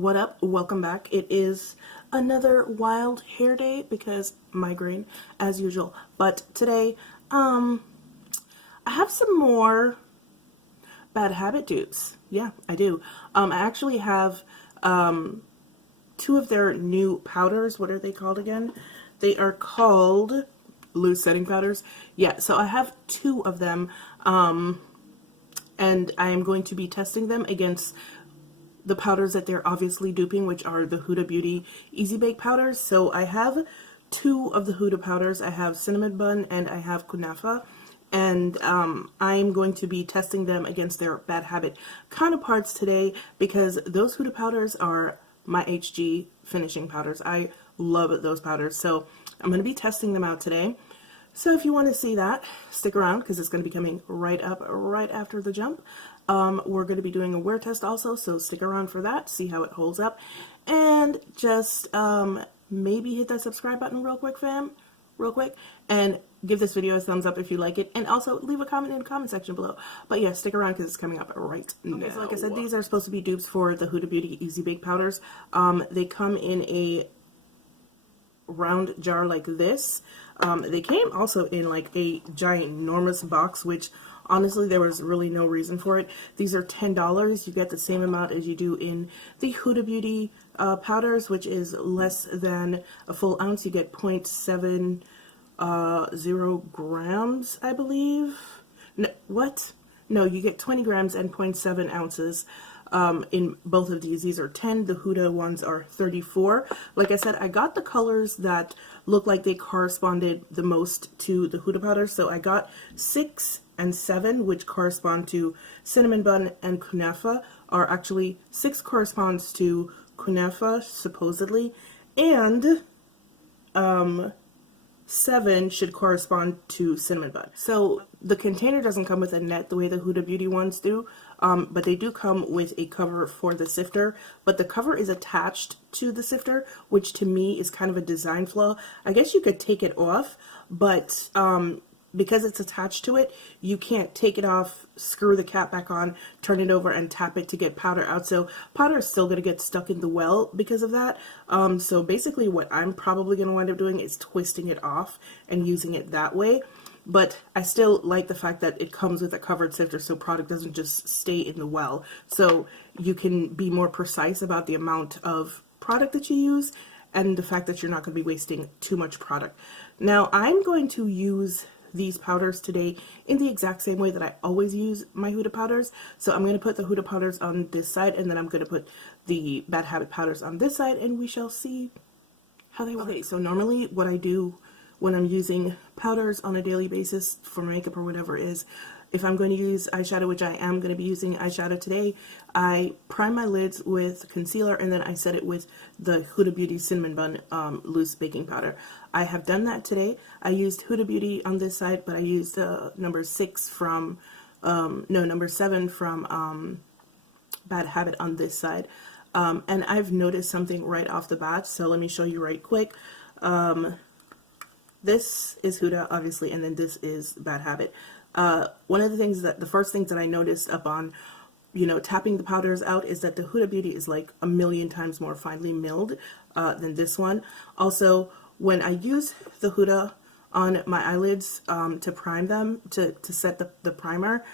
What up? Welcome back. It is another wild hair day because migraine as usual. But today, I have some more Bad Habit dupes. Yeah, I do. I actually have two of their new powders. What are they called again? They are called loose setting powders. Yeah, so I have two of them, and I am going to be testing them against the powders that they're obviously duping, which are the Huda Beauty Easy Bake powders. So I have two of the Huda powders. I have Cinnamon Bun and I have Kunafa. And I'm going to be testing them against their Bad Habit counterparts today because those Huda powders are my HG finishing powders. I love those powders. So I'm going to be testing them out today. So if you want to see that, stick around because it's going to be coming right up right after the jump. We're going to be doing a wear test also, so stick around for that, see how it holds up. And just maybe hit that subscribe button real quick, fam. Real quick. And give this video a thumbs up if you like it. And also leave a comment in the comment section below. But yeah, stick around because it's coming up right now. Okay, so like I said, these are supposed to be dupes for the Huda Beauty Easy Bake powders. They come in a round jar like this. They came also in like a giant enormous box, which honestly there was really no reason for it. These are $10. You get the same amount as you do in the Huda Beauty powders, which is less than a full ounce. You get 0.70 grams, I believe. No, what? No, you get 20 grams and 0.7 ounces in both of these. These are 10. The Huda ones are 34. Like I said, I got the colors that look like they corresponded the most to the Huda powder. So I got 6 and 7, which correspond to Cinnamon Bun and Kunafa. Are actually 6 corresponds to Kunafa, supposedly, and 7 should correspond to Cinnamon Bun. So the container doesn't come with a net the way the Huda Beauty ones do, but they do come with a cover for the sifter. But the cover is attached to the sifter, which to me is kind of a design flaw. I guess you could take it off, but because it's attached to it, you can't take it off, screw the cap back on, turn it over, and tap it to get powder out. So powder is still going to get stuck in the well because of that. So basically what I'm probably going to wind up doing is twisting it off and using it that way. But I still like the fact that it comes with a covered sifter so product doesn't just stay in the well. So you can be more precise about the amount of product that you use and the fact that you're not going to be wasting too much product. Now I'm going to use these powders today in the exact same way that I always use my Huda powders. So I'm going to put the Huda powders on this side, and then I'm going to put the Bad Habit powders on this side, and we shall see how they work. Okay, so normally what I do when I'm using powders on a daily basis for makeup or whatever is, if I'm going to use eyeshadow, which I am going to be using eyeshadow today, I prime my lids with concealer and then I set it with the Huda Beauty Cinnamon Bun loose baking powder. I have done that today. I used Huda Beauty on this side, but I used number 7 from Bad Habit on this side. And I've noticed something right off the bat, so let me show you right quick. This is Huda, obviously, and then this is Bad Habit. One of the first things that I noticed upon, tapping the powders out is that the Huda Beauty is like a million times more finely milled than this one. Also, when I use the Huda on my eyelids to prime them, to set the primer,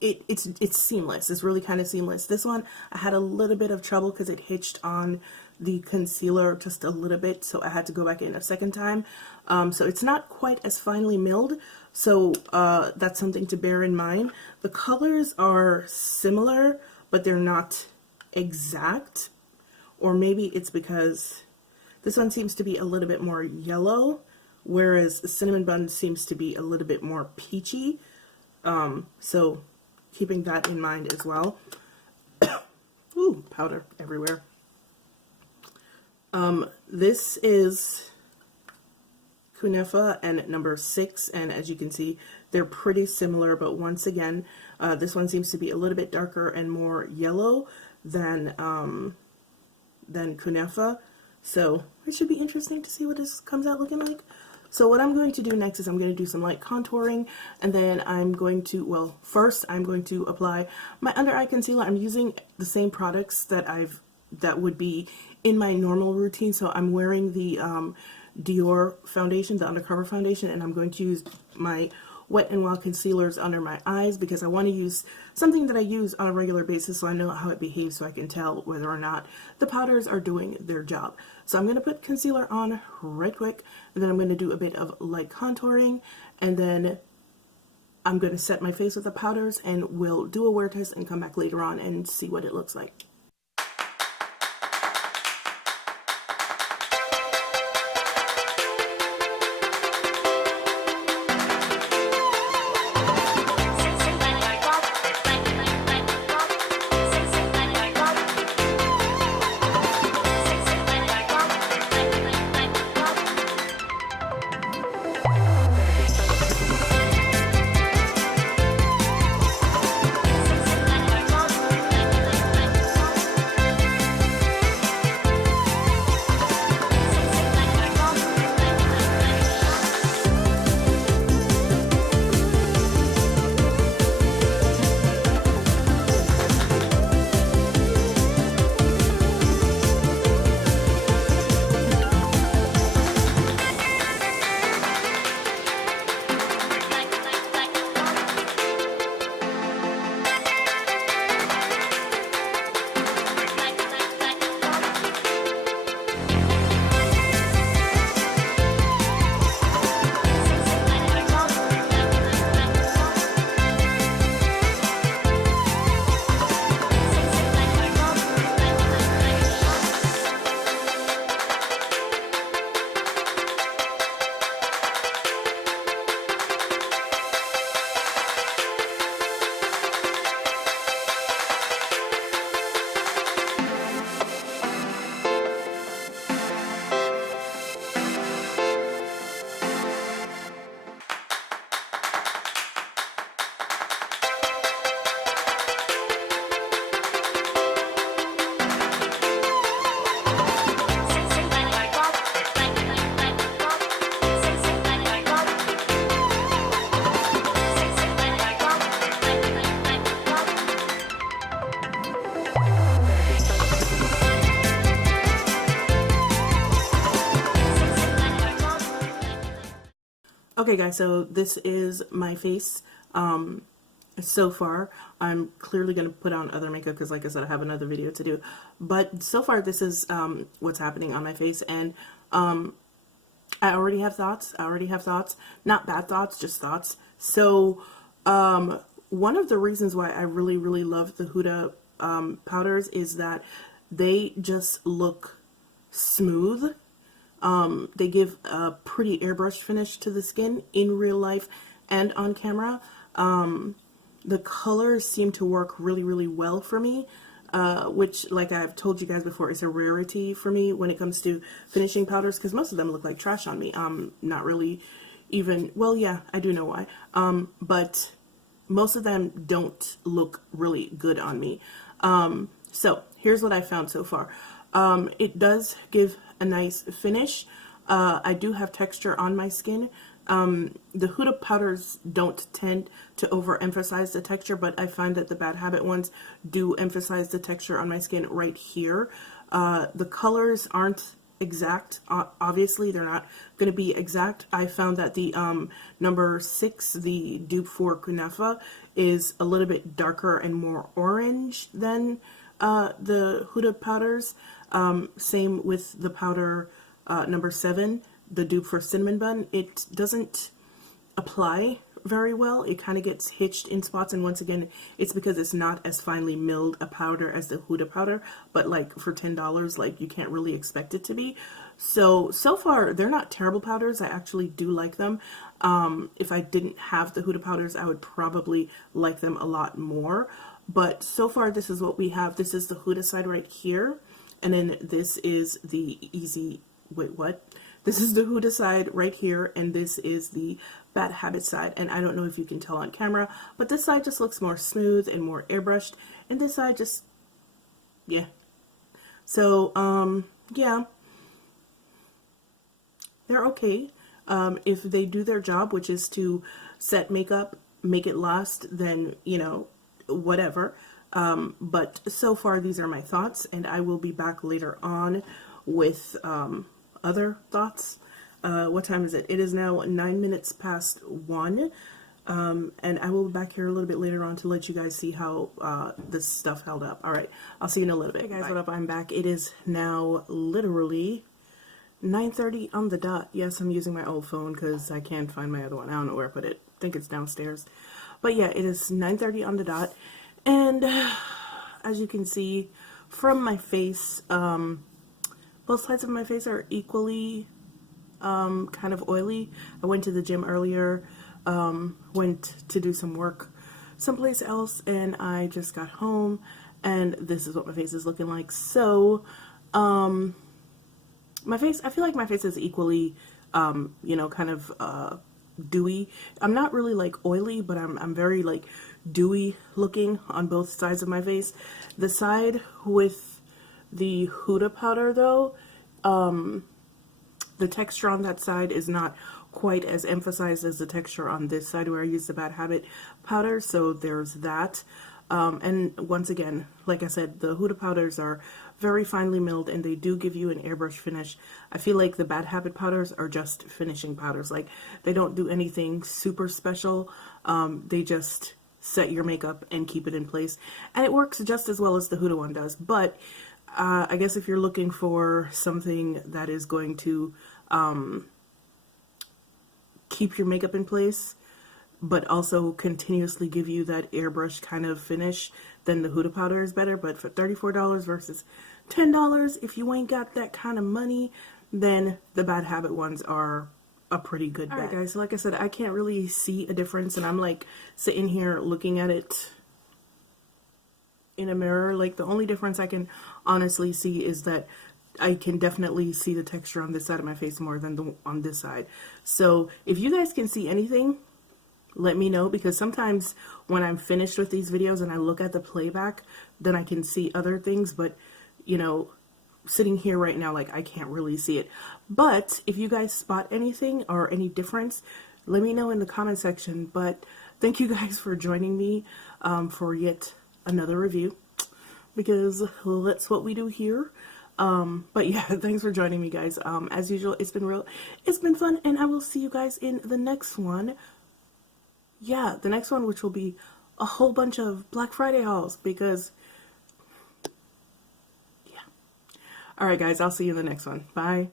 it's seamless. It's really kind of seamless. This one, I had a little bit of trouble because it hitched on the concealer just a little bit, so I had to go back in a second time. So it's not quite as finely milled, so that's something to bear in mind. The colors are similar, but they're not exact, or maybe it's because this one seems to be a little bit more yellow, whereas Cinnamon Bun seems to be a little bit more peachy. So keeping that in mind as well. Ooh, powder everywhere. This is Kunafa and number 6, and as you can see, they're pretty similar, but once again, this one seems to be a little bit darker and more yellow than Kunafa. So it should be interesting to see what this comes out looking like. So what I'm going to do next is I'm going to do some light contouring, and then I'm going to, well, first I'm going to apply my under eye concealer. I'm using the same products that would be in my normal routine. So I'm wearing the Dior foundation, the Undercover foundation, and I'm going to use my Wet n Wild concealers under my eyes because I want to use something that I use on a regular basis so I know how it behaves, so I can tell whether or not the powders are doing their job. So I'm going to put concealer on right quick, and then I'm going to do a bit of light contouring, and then I'm going to set my face with the powders, and we'll do a wear test and come back later on and see what it looks like. Okay guys, so this is my face so far. I'm clearly going to put on other makeup because like I said, I have another video to do. But so far this is what's happening on my face, and I already have thoughts. Not bad thoughts, just thoughts. So one of the reasons why I really love the Huda powders is that they just look smooth. They give a pretty airbrushed finish to the skin in real life and on camera. The colors seem to work really well for me, which, like I've told you guys before, is a rarity for me when it comes to finishing powders, because most of them look like trash on me. Not really even, well, yeah, I do know why. But most of them don't look really good on me. So here's what I found so far. It does give a nice finish. I do have texture on my skin. The Huda powders don't tend to overemphasize the texture, but I find that the Bad Habit ones do emphasize the texture on my skin right here. The colors aren't exact. Obviously, they're not going to be exact. I found that the number 6, the Dupe for Kunafa, is a little bit darker and more orange than the Huda powders. Same with the powder number 7, the Dupe for Cinnamon Bun. It doesn't apply very well. It kind of gets hitched in spots, and once again, it's because it's not as finely milled a powder as the Huda powder, but like for $10, like you can't really expect it to be. So far, they're not terrible powders. I actually do like them. If I didn't have the Huda powders, I would probably like them a lot more. But so far, this is what we have. This is the Huda side right here. And then this is the This is the Huda side right here, and this is the Bad Habit side. And I don't know if you can tell on camera, but this side just looks more smooth and more airbrushed, and this side just, yeah. So, yeah. They're okay. If they do their job, which is to set makeup, make it last, then, you know, whatever. But so far, these are my thoughts, and I will be back later on with other thoughts. What time is it? It is now 9 minutes past 1. And I will be back here a little bit later on to let you guys see how this stuff held up. All right, I'll see you in a little bit. Hey guys, what up? I'm back. It is now literally 9:30 on the dot. Yes, I'm using my old phone because I can't find my other one. I don't know where I put it. I think it's downstairs. But yeah, it is 9:30 on the dot. And as you can see from my face, both sides of my face are equally kind of oily. I went to the gym earlier, went to do some work someplace else, and I just got home, and this is what my face is looking like. So, my face, I feel like my face is equally, you know, kind of dewy. I'm not really like oily, but I'm very like dewy looking on both sides of my face. The side with the Huda powder though, the texture on that side is not quite as emphasized as the texture on this side where I use the Bad Habit powder, so there's that. And once again, like I said, the Huda powders are very finely milled and they do give you an airbrush finish. I feel like the Bad Habit powders are just finishing powders. Like, they don't do anything super special. They just set your makeup and keep it in place. And it works just as well as the Huda one does. But I guess if you're looking for something that is going to keep your makeup in place, but also continuously give you that airbrush kind of finish, then the Huda powder is better. But for $34 versus $10, if you ain't got that kind of money, then the Bad Habit ones are a pretty good bet. Alright guys, so like I said, I can't really see a difference, and I'm like sitting here looking at it in a mirror. Like, the only difference I can honestly see is that I can definitely see the texture on this side of my face more than on this side. So if you guys can see anything, let me know, because sometimes when I'm finished with these videos and I look at the playback, then I can see other things. But, you know, sitting here right now, like, I can't really see it. But if you guys spot anything or any difference, let me know in the comment section. But thank you guys for joining me for yet another review, because that's what we do here. But yeah, thanks for joining me, guys. As usual, it's been fun, and I will see you guys in the next one. Yeah, the next one, which will be a whole bunch of Black Friday hauls, because yeah. All right, guys, I'll see you in the next one. Bye.